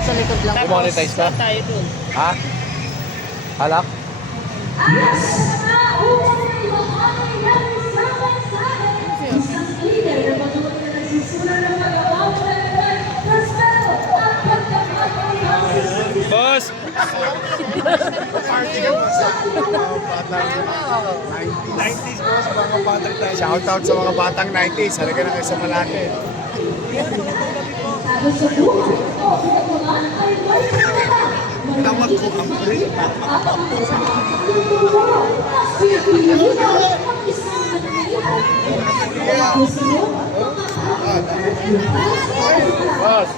Nasa likod lang. Monetize ka? Tayo dun. Ha? Halak? Boss! Party ka po sa mga batang 90s boss, mga batang 90s. Shout out sa mga batang 90s. Halika na kayo sa Malate. Tawag ko ang free. Boss!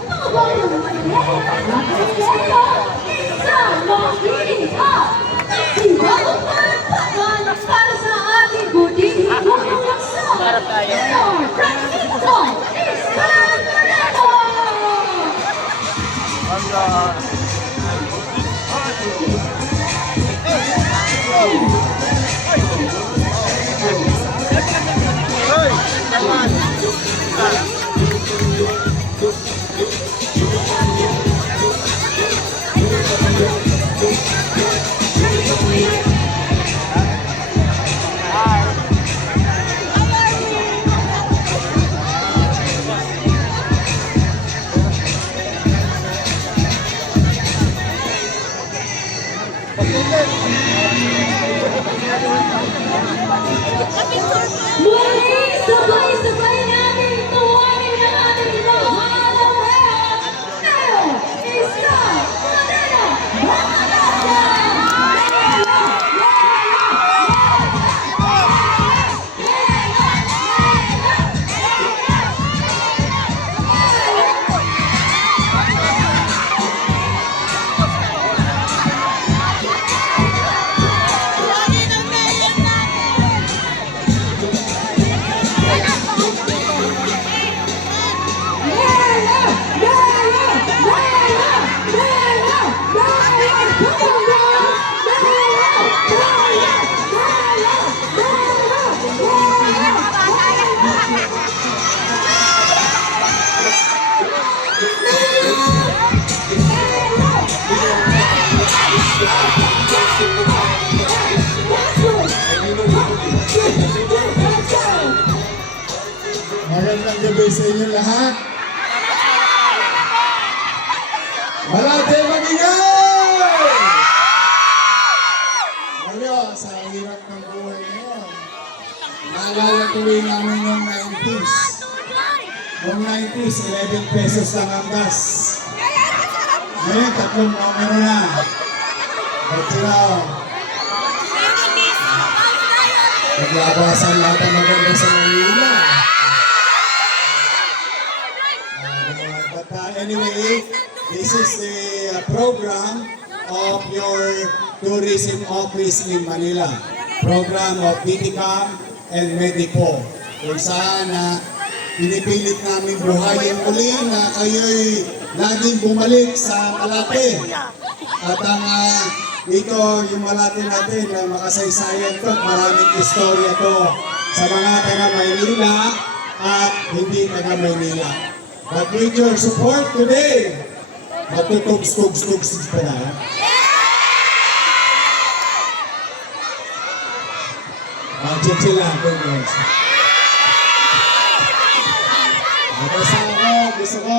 Para tayo. Muli, sabay-sabay natin tuwanin ang ating mahalawayan. Nero, Iska, Manila, Magandang gabi sa inyo lahat. Malate magingay! Ngayon, sa hirap ng buhay ngayon, naalala tuloy namin yung 90s. Yung 90s, 11 pesos lang ang gas. Ngayon, 3 numero na. At sila, naglabasan lahat ang maganda sa Manila. But anyway, this is the program of your tourism office in Manila. Program of DTCAM and Medipo. Kung saan pinipilit namin buhayin uli na kayo'y laging bumalik sa Malate. At ang dito yung Malate natin na makasaysayan to, maraming istorya to sa mga taga Maynila at hindi taga Maynila. But with your support today, matutugs-tugs-tugs pa na. Budget sila, guys. Basta gusto ko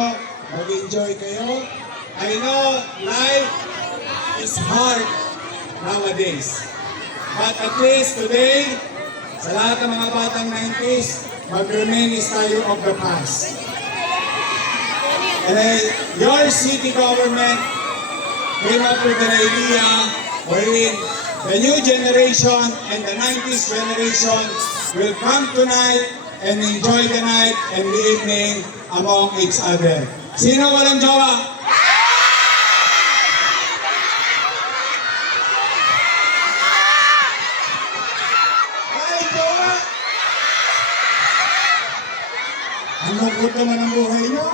mag-enjoy kayo. I know life is hard nowadays. But at least today, sa lahat ng mga batang 90s, mag-reminisce tayo of the past. And then your city government came up with an idea wherein the new generation and the 90s generation will come tonight and enjoy the night and the evening among each other. Sino walang jowa? Ay, jowa! Ang lungkot naman ang buhay nyo.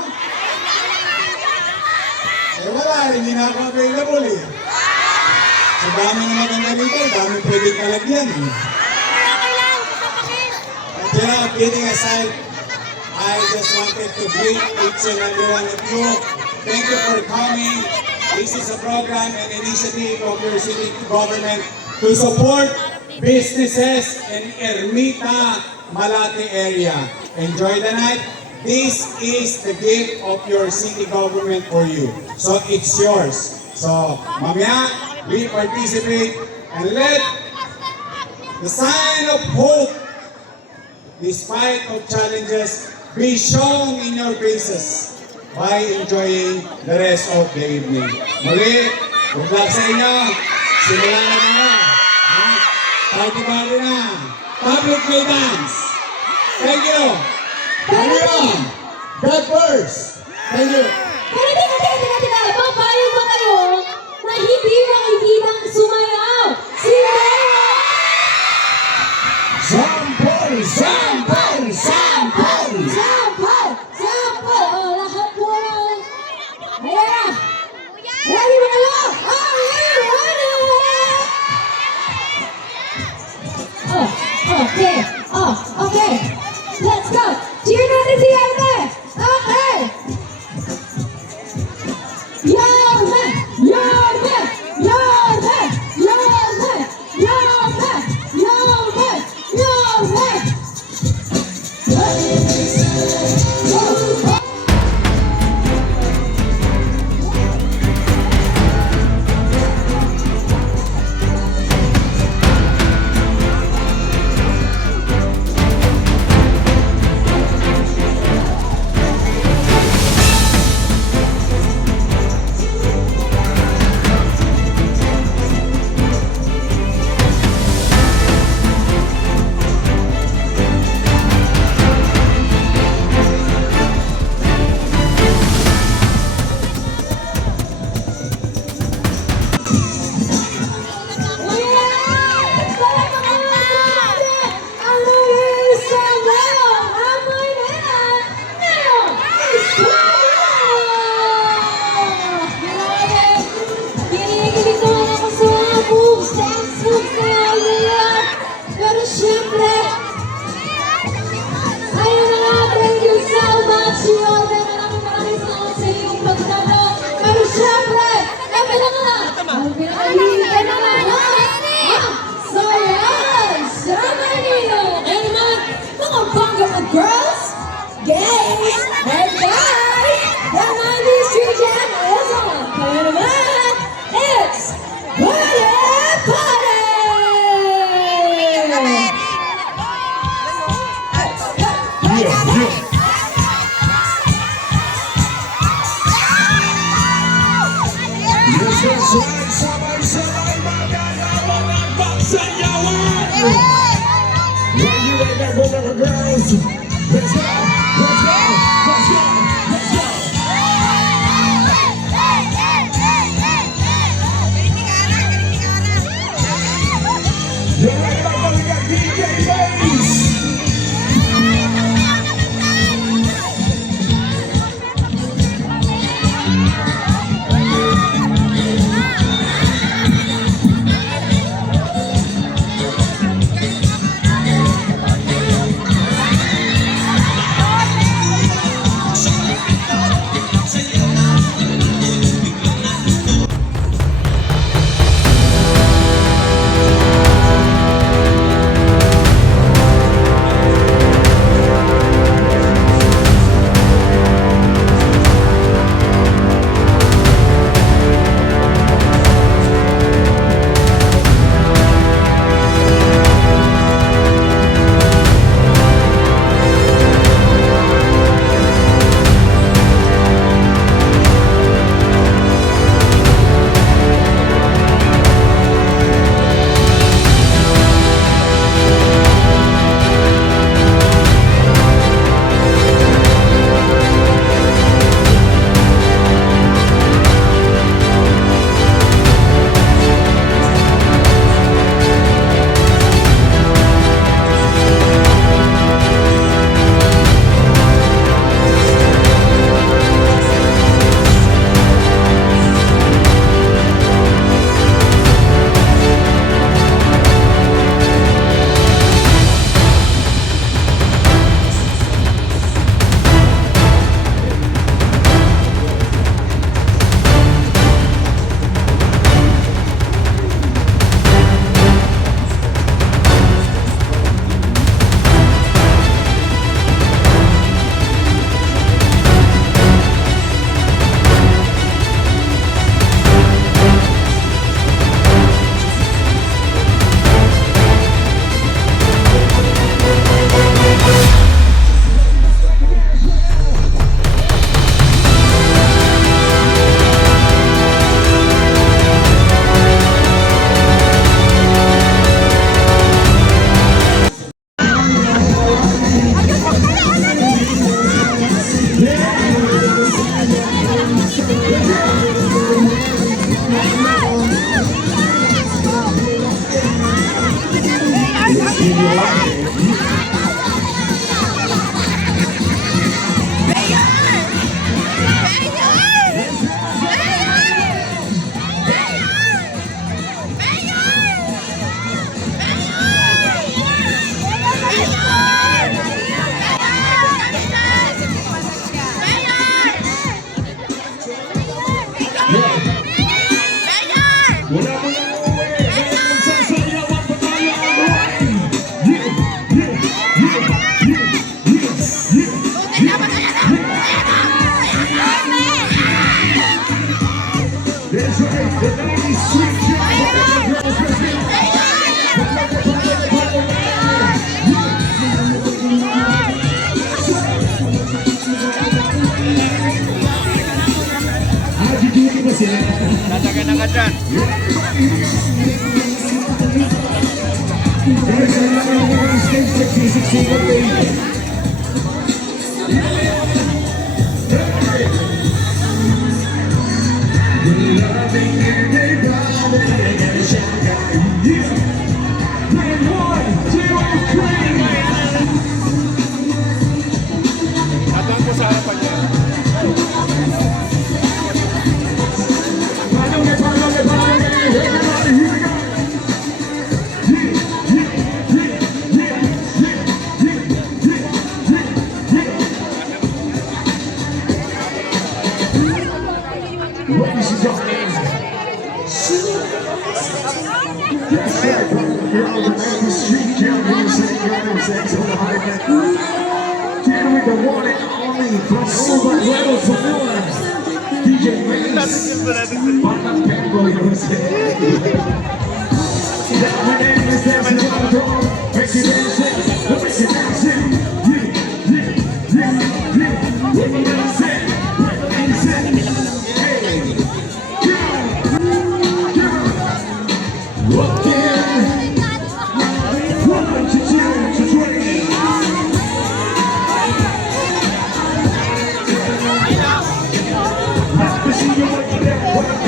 Eh wala, hindi na ako available eh. Sa dami na maganda dito, dami pwedeng kalagyan eh. But you know, kidding aside, I just wanted to greet each and every one of you. Thank you for coming. This is a program and initiative of your city government to support businesses in Ermita, Malate area. Enjoy the night. This is the gift of your city government for you. So it's yours. So mamaya, we participate and let the sign of hope, despite of challenges, be shown in your faces by enjoying the rest of the evening. Muli, good luck sa inyo. Simulan na naman. Party na. Public play dance. Thank you. Carry on. God first. Thank you. Pero teka. Papayag ba kayo na hindi makikitang sumayaw? Si Leo! Sample! Oh, lahat po ng... Ayan na! Ready ba kayo? Are you ready? Okay. Let's go. Cheer natin si Ate. Okay. Your man. Pero syempre, ayun na nga, thank you so much, Yorme. Maraming salamat sa iyong pagtalo. Pero syempre, kami na nga, ang pinakahihintay na nga. So yan, Germany! Kaya naman, mga bangga mga girls, gays, and guys, the 90s Street Jam is on. Kaya naman, it's Party! Sabay-sabay magagawa ng pagsayawan! When you wake up with the girls, let's go! You're ready to go, we got DJ Bass! Wala mo na uuwi. Ngayon magsasayawan pa tayo ang buhay. That's right, the ladies sweet jam, the girls just Tatagan na ka dyan. Guys, I'm not going to go on stage 16, baby. Tatagan ko sa harapan niya. Ladies and gentlemen, that's right, girls and ladies, street jam music, sex on the high neck. Here with the one and only from Silver Rebels to Villains, DJ Mace, Bottom Pango, USA. That my name is dancing on the drum, makes you dancing, makes you dancing. When you dancing, walk in, 1 to 2 to 20. Let me see you work it out.